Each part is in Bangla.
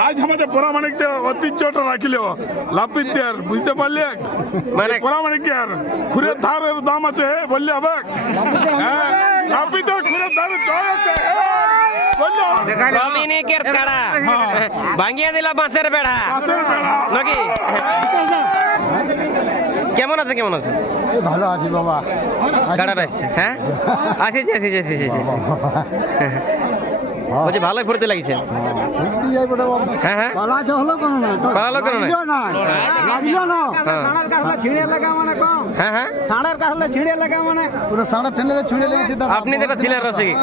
আজ আমাদের পরামানিকতে ঐতিহ্যটা রাখিল লাপিতের বুঝতে পারলে মানে পরামানিকের খুরের ধারের দাম আছে বললে হবে হ্যাঁ লাপিতের খুরের ধারের জয় আছে হ্যাঁ, বললে হবে। ডমিনিকের কাড়া। ভাঙিয়ে দিল বাঁশের বেড়া। নাকি? কেমন আছে কেমন আছে? ভালো আছি বাবা। কাড়াটা আসছে হ্যাঁ? আসিছে আসিছে আসিছে আসিছে। বলছি ভালোই ফুর্তি লাগিছে। হ্যাঁ হ্যাঁ। ভালো হলো কোনো না ভালো কেন নাই? লাগল না হ্যাঁ। ছিঁড়ে লাগা মানে কম। হ্যাঁ হ্যাঁ। সাড়ের কাহলে ছিঁড়ে লাগা মানে। পুরো সাড়ে ঠেলে ছুঁড়ে লেগেছে আপনি তো ছিলেন রসিক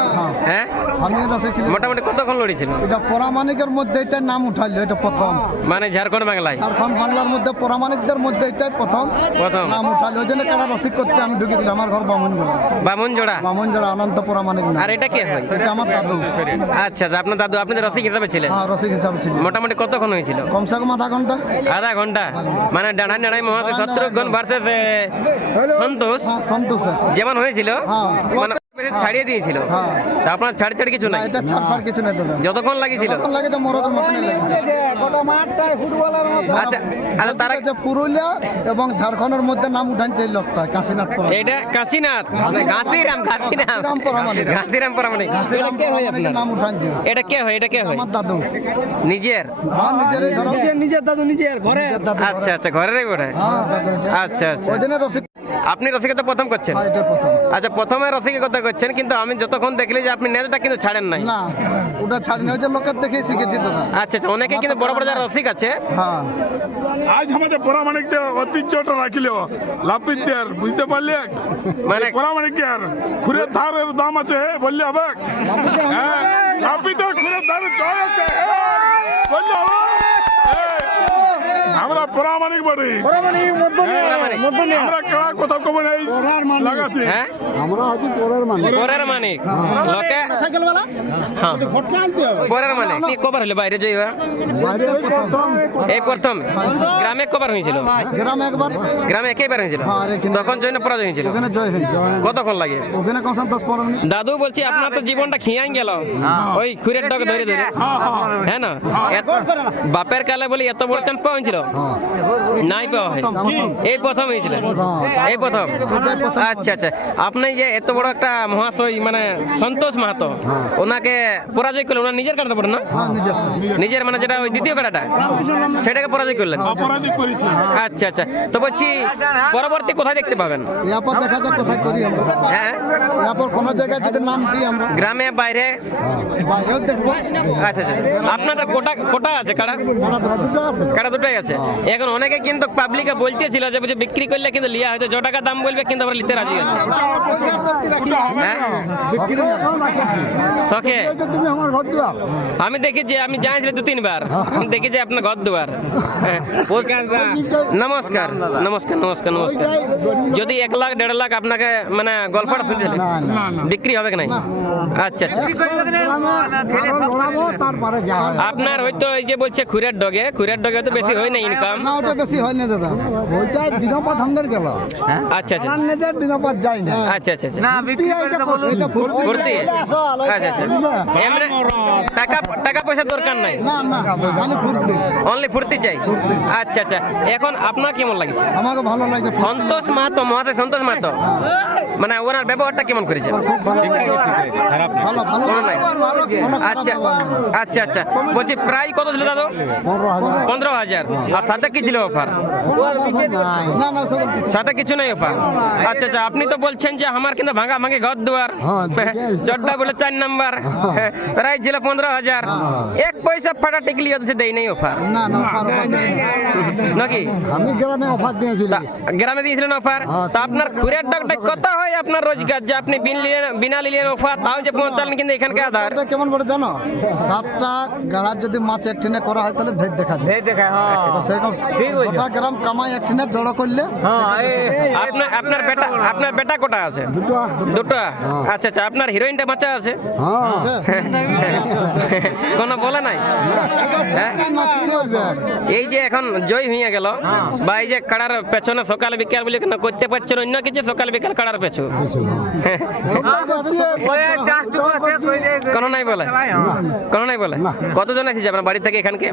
হ্যাঁ। আমি রসে ছিলাম। মোটামুটি কতক্ষণ লড়েছিল? এটা পরামানিকের মধ্যে এটা নাম উঠাইলো এটা প্রথম। মানে ঝাড়খণ্ড বাংলায়? ঝাড়খণ্ড বাংলার মধ্যে পরামানিকদের মধ্যে এটাই প্রথম। প্রথম। নাম উঠাইলো ওই জন্য কারা রসিক করতে আমি ঢুকে দিলাম আমার ঘর বামুনগড়। বামুন জোড়া বামুন জোড়া অনন্ত পরামানিক আর এটা কে হয়? এটা আমার দাদু। আচ্ছা আচ্ছা আপনার দাদু আপনি রসিক হিসাবে ছিলেন। হ্যাঁ হিসাবে ছিল। মোটামুটি কতক্ষণ হয়েছিল? কমসে কম আধা ঘণ্টা। আধা ঘণ্টা? মানে ডাঁড়াই ডানাই মহাতে শত্রুঘ্ন ভার্সেস সন্তোষ। হ্যাঁ সন্তোষ যেমন হয়েছিল। হ্যাঁ। মানে ছাড়িয়ে দিয়েছিল। হ্যাঁ। তা আপনার ছাড় ছাড় কিছু নাই? এটা ছাড় ফাড় কিছু নেই দাদা। যতক্ষণ লাগিয়েছিল তখন লাগে তো মরদের মতন গোটা মাঠটাই ফুটবলের মতো। আচ্ছা আচ্ছা তারা যে পুরুলিয়া এবং ঝাড়খণ্ডের মধ্যে নাম উঠানছে এই লোকটা কাশীনাথ পরামানিক। এটা কাশীনাথ? পরামানিক। পরামানিক কে হয় আপনার? নাম উঠানছে এটা কে হয়? এটা কে হয়? আমার দাদু। নিজের? হ্যাঁ নিজের নিজের নিজের দাদু নিজের ঘরে। আচ্ছা আচ্ছা ঘরেরই হ্যাঁ আচ্ছা আচ্ছা। ওই রসিক আপনি রসিকতা প্রথম করছেন? হ্যাঁ, এটা প্রথম। আচ্ছা প্রথমে রসিকতা করছেন কিন্তু আমি যতক্ষণ দেখলি যে আপনি নেজটা কিন্তু ছাড়েন নাই। না ওটা ছাড়িনি ওই যে লোকের দেখে শিখেছি দাদা আচ্ছা আচ্ছা অনেকে কিন্তু বড় বড় যারা রসিক আছে হ্যাঁ। আজ আমাদের পরামানিকতে ঐতিহ্যটা রাখিল লাপিতের বুঝতে পারলে মানে- মানে পরামানিকের খুরের ধারের দাম আছে বললে হবে হ্যাঁ লাপিতের খুরের ধারের জয় আছে বললে হবে হ্যাঁ, আমরা পরামানিক বলি পরামানিক। আমরা কেউ কোথাও কবে নেই। লাগাচ্ছি। হ্যাঁ? আমরা হচ্ছে পরের মানিক লোকে হ্যাঁ। পরের মানে? আপনি কবার হলো বাইরে যাইবা? বাইরে প্রথম। এই প্রথম? গ্রামে কবার হয়েছিল? গ্রামে একবার। গ্রামে একেবারে হয়েছিল? হ্যাঁ, তখন জন্য পরাজয় হয়েছিল? ওখানে জয় হয়েছে কতক্ষণ লাগে? ওখানে কম দশ পনেরো মিনিট। দাদু বলছি আপনার তো জীবনটা খিয়াই গেল। ওই খুরের ডগ ধরে ধরে। হ্যাঁ না? বাপের কালে বলি এত বড় চান্স পাওয়া হয়েছিল? নাই পাওয়া হয় এই প্রথম হয়েছিল। এই প্রথম। আচ্ছা আচ্ছা। আপনি যে এত বড় একটা মহাশয় মানে সন্তোষ মাহাতো ওনাকে পরাজয় করলেন ওনার নিজের কাটাতে পড়েন না? হ্যাঁ নিজের নিজের মানে যেটা ওই দ্বিতীয় কাটাটা সেটাকে পরাজয় করলেন? আচ্ছা আচ্ছা। তো বলছি পরবর্তী কোথায় দেখতে পাবেন? ইয়ারপর দেখা যাক কোথায় করি আমরা। হ্যাঁ। কোনো জায়গায় যদি নাম দিই আমরা। গ্রামে বাইরে? আচ্ছা আচ্ছা আপনাদের কোটা কোটা আছে কারা? আছে। কাটা দুটাই আছে? এখন অনেকে কিন্তু পাবলিকে বলতেছিল যে বুঝে বিক্রি করলে কিন্তু লিয়া হয়তো য টাকা দাম বলবে কিন্তু আমরা নিতে রাজি আছে। হ্যাঁ। শখে তুমি আমার ঘর দেওয়া আমি দেখি যে আমি যাইছিলাম দু তিনবার। আমি দেখি যে আপনার ঘর দুয়ার। হ্যাঁ, নমস্কার নমস্কার নমস্কার নমস্কার। যদি এক লাখ দেড় লাখ আপনাকে মানে গল্পটা শুনছিলেন বিক্রি হবে কি নাই? আচ্ছা আচ্ছা। আপনার হয়তো এই যে বলছে খুরের ডগে খুরের ডগে তো বেশি হয় না ইনকাম না ওটা বেশি হয় না দাদা। ওইটা দিনপাত আমাদের গেল। আচ্ছা আচ্ছা। দিনপাত যাই না। আচ্ছা আচ্ছা আচ্ছা। ফুটবল ভর্তি আচ্ছা আচ্ছা টাকা টাকা পয়সা দরকার নাই? অনলি ফুর্তি। চাই? আচ্ছা আচ্ছা। এখন আপনার কেমন লাগছে? আমাকে ভালো লাগছে সন্তোষ মাহাতো মহাশয় সন্তোষ মাহাতো। মানে ওনার ব্যবহারটা কেমন করেছে আচ্ছা আচ্ছা আচ্ছা। বলছি প্রায় কত ছিল দাদু? পনেরো হাজার। আর সাথে কি ছিল অফার? না না সাথে কিছু নাই অফার? আচ্ছা আচ্ছা আপনি তো বলছেন যে আমার কিন্তু ভাঙা ভাঙি ঘর দুয়ার হ্যাঁ, চড্ডা বলে চার নাম্বার। প্রাইস ছিল পনেরো হাজার। এক পয়সা ফাটা টিকলি হচ্ছে দেই নাই অফার। নাকি? আমি গ্রামে অফার দিয়েছিলাম গ্রামে দিয়েছিলেন অফার? তা আপনার খুরের ডাকটা কত হয় আপনার রোজগার যে আপনি বিনা লিলেন অফার তাও যে পৌঁছালেন কিন্তু এখানকার আধার। এটা কেমন বলে জানো? সাতটা গাড়া যদি মাছ এক টিনে করা হয় তাহলে ঢের দেখা যায়। তো সেরকম গোটা গ্রাম কামাই এক টিনে জড়ো করলে আপনার আপনার বেটা আপনার বেটা কোটা আছে? দুটো দুটো। আচ্ছা আচ্ছা আপনার হিরোইনটা বাচ্চা আছে? হ্যাঁ আছে। কোনো বলে নাই? হ্যাঁ? এই যে এখন জয় হইয়া গেল বা এই যে কাড়ার পেছনে সকাল বিকাল বলে করতে পারছেন অন্য কিছু সকাল বিকাল কাড়ার পেছনে। কিছু কোনো নাই বলে? কোনো নাই বলে? কতজন আছে আপনার বাড়ি থেকে এখানকে?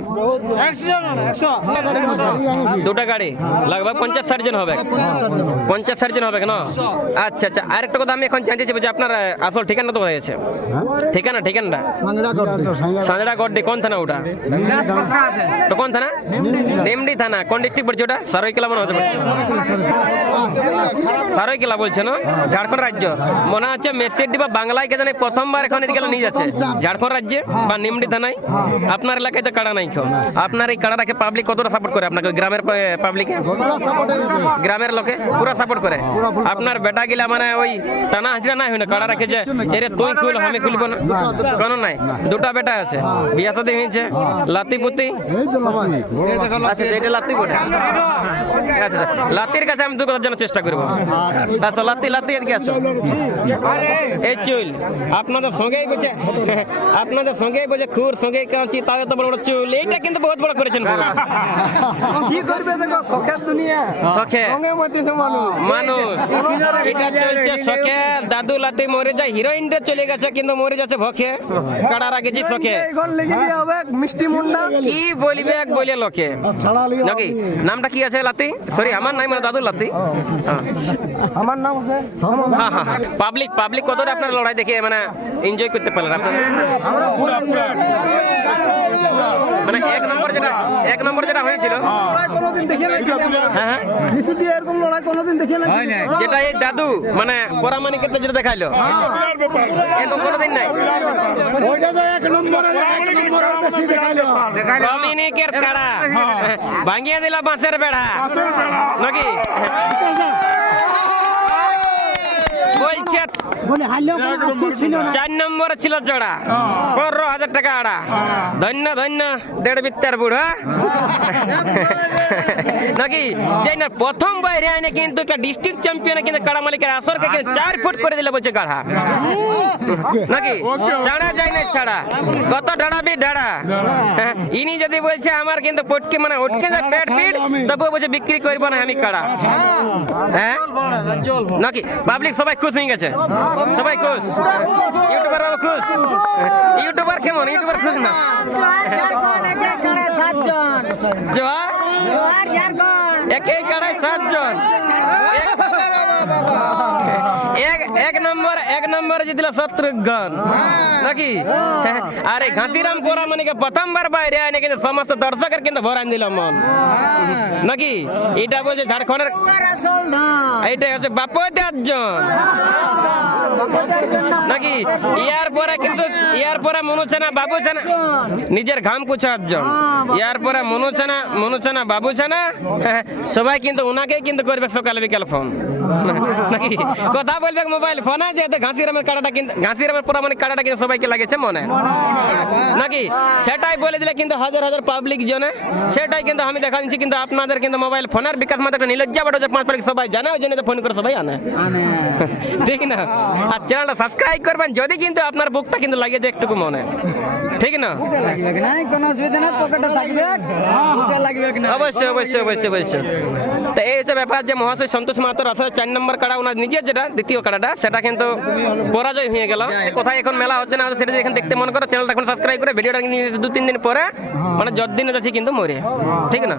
দুটা গাড়ি। লাগভগ পঞ্চাশ ষাট জন হবে। পঞ্চাশ ষাট জন হবে না আচ্ছা আচ্ছা। আরেকটা কথা আমি এখন জানতে চাইব যে আপনার আসল ঠিকানা তো হয়েছে ঠিকানা, ঠিকানাটা? সাঁজড়া গড্ডি। কোন থানা ওটা? তো কোন থানা? নিমডি থানা। কোন ডিস্ট্রিক্ট পড়ছে ওটা? সারৈকেলা মনে হচ্ছে সারৈকেলা বলছে, না? ঝাড়খণ্ড রাজ্য। মনে হচ্ছে মেসেডি বা বাংলায় কে জানে প্রথমবার এখন এদিকে নিয়ে যাচ্ছে ঝাড়খণ্ড রাজ্যে বা নিমডি থানায়, আপনার এলাকায় তো কাড়া নাই আপনার এই কাড়াটাকে পাবলিক কতটা সাপোর্ট করে আপনাকে? গ্রামের পাবলিকে গ্রামের লোকে পুরো সাপোর্ট করে। আপনার বেটা গিলা মানে ওই টানা হাজরা নাই হয় না কাড়া রাখে যে, এরে তুই খুল আমি খুলবো না? কোনো নাই। দুটা বেটা আছে। বিয়া সাথে হয়েছে লাতি পুতি। আচ্ছা যেটা লাতি বটে আচ্ছা আচ্ছা। লাতির কাছে আমি দু করার জন্য চেষ্টা করব। আচ্ছা লাতি লাতি, এদিকে আসো। এই চুল। আপনাদের সঙ্গেই আপনাদের সঙ্গেই বলছে খুর সঙ্গেই কাঁচি তাও এত বড় বড় চুল। এইটা কিন্তু বহুত বড় করেছেন। কি করবে দেখো শখের দুনিয়া। শখে সঙ্গে মানুষ। মানুষ। এটা চলছে শখে দাদু লাতি মরে যায় হিরোইন হিরোইনটা চলে গেছে কিন্তু মরে যাচ্ছে ভখে। কাড়া রাখেছি শখে। এখন লিখে দিয়ে হবে মিষ্টি মুন্ডা। কি বলিবে এক বলে লোকে? নাকি? নামটা কি আছে লাতি? সরি আমার নাই মানে দাদু লাতি। হ্যাঁ। আমার নাম আছে পাবলিক পাবলিক কতটা আপনার লড়াই দেখে মানে এনজয় করতে পারলেন? আপনার মানে এক নম্বর যেটা এক নম্বর যেটা হয়েছিল? কোনোদিন দেখে নাই হ্যাঁ হ্যাঁ। মিষ্টি দিয়ে এরকম লড়াই কোনোদিন দেখে নাই। যেটা এই দাদু মানে পরামানিক যেটা দেখাইলো। এরকম কোনোদিন নাই। ভাঙিয়ে দিলা বাঁশের বেড়া। নাকি? বলছে চার নম্বর ছিল জোড়া। পনেরো হাজার টাকা আড়া। ধন্য ধন্য দেড় বিত্তার বুড়া নাকি? যে না প্রথম বাইরে আনে কিন্তু ডিস্ট্রিক্ট চ্যাম্পিয়নে কিন্তু কাড়া মালিকের আসরকে কিন্তু চার ফুট করে দিলে বলছে কাড়া। নাকি? ছাড়া যায় না ছাড়া। কত ডাড়া হ্যাঁ, ইনি যদি বলছে আমার কিন্তু পটকে মানে উঠকে যায় পেট পিট তবুও বলছে বিক্রি করব না আমি কাড়া। হ্যাঁ? নাকি? পাবলিক সবাই খুশ হয়ে গেছে? সবাই খুশ? ইউটিউবার কেমন? ইউটিউবার খুঁজ না? জোয়ার এক এই কাড়ায় সাতজন। এক এক নম্বর এক নম্বরে প্রথমবার সমস্ত দর্শকের কিন্তু ভরান নাকি? এটা বলছে নাকি? ইয়ার পরে কিন্তু ইয়ার পরে মনে হচ্ছে না বাবু ছানা নিজের ঘাম একজন ইয়ার পরে মনে হচ্ছে না মনে না বাবু ছানা হ্যাঁ, সবাই কিন্তু ওনাকে কিন্তু করবে সকাল বিকাল ফোন। কথা বলবে মোবাইল ফোনে যে ঘাসিরামের কাটাটা কিন্তু ঘাসিরামের পরে মানে কাটাটা কিন্তু সবাইকে লাগেছে মনে। নাকি? সেটাই বলে দিলে কিন্তু হাজার হাজার পাবলিক জনে সেটাই কিন্তু আমি দেখা দিচ্ছি কিন্তু আপনাদের কিন্তু মোবাইল ফোনের বিকাশ মাত্র একটা নিলজ্জা বাটো যে পাঁচ পাঁচ সবাই জানে ওই জন্য ফোন করে সবাই আনে। ঠিক না? আর চ্যানেলটা সাবস্ক্রাইব করবেন যদি কিন্তু আপনার বুকটা কিন্তু লাগিয়ে যায় একটুকু মনে। ঠিক না? অবশ্যই অবশ্যই অবশ্যই অবশ্যই। তো এই হচ্ছে ব্যাপার যে মহাশয় সন্তোষ মাহাতো আসলে চার নম্বর কাড়া ওনার নিজের যেটা দ্বিতীয় কাড়াটা সেটা কিন্তু পরাজয় হয়ে গেল। কোথায় এখন মেলা হচ্ছে না সেটা এখন দেখতে মনে করো চ্যানেলটা এখন সাবস্ক্রাইব করে ভিডিওটা দু তিন দিন পরে মানে যতদিন যাচ্ছে কিন্তু মরে। ঠিক না?